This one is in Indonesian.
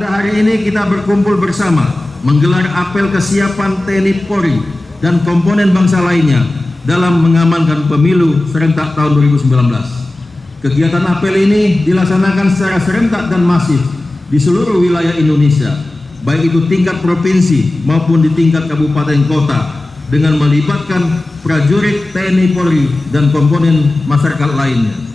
Pada hari ini kita berkumpul bersama menggelar apel kesiapan TNI Polri dan komponen bangsa lainnya dalam mengamankan pemilu serentak tahun 2019. Kegiatan apel ini dilaksanakan secara serentak dan masif di seluruh wilayah Indonesia, baik itu tingkat provinsi maupun di tingkat kabupaten kota, dengan melibatkan prajurit TNI Polri dan komponen masyarakat lainnya.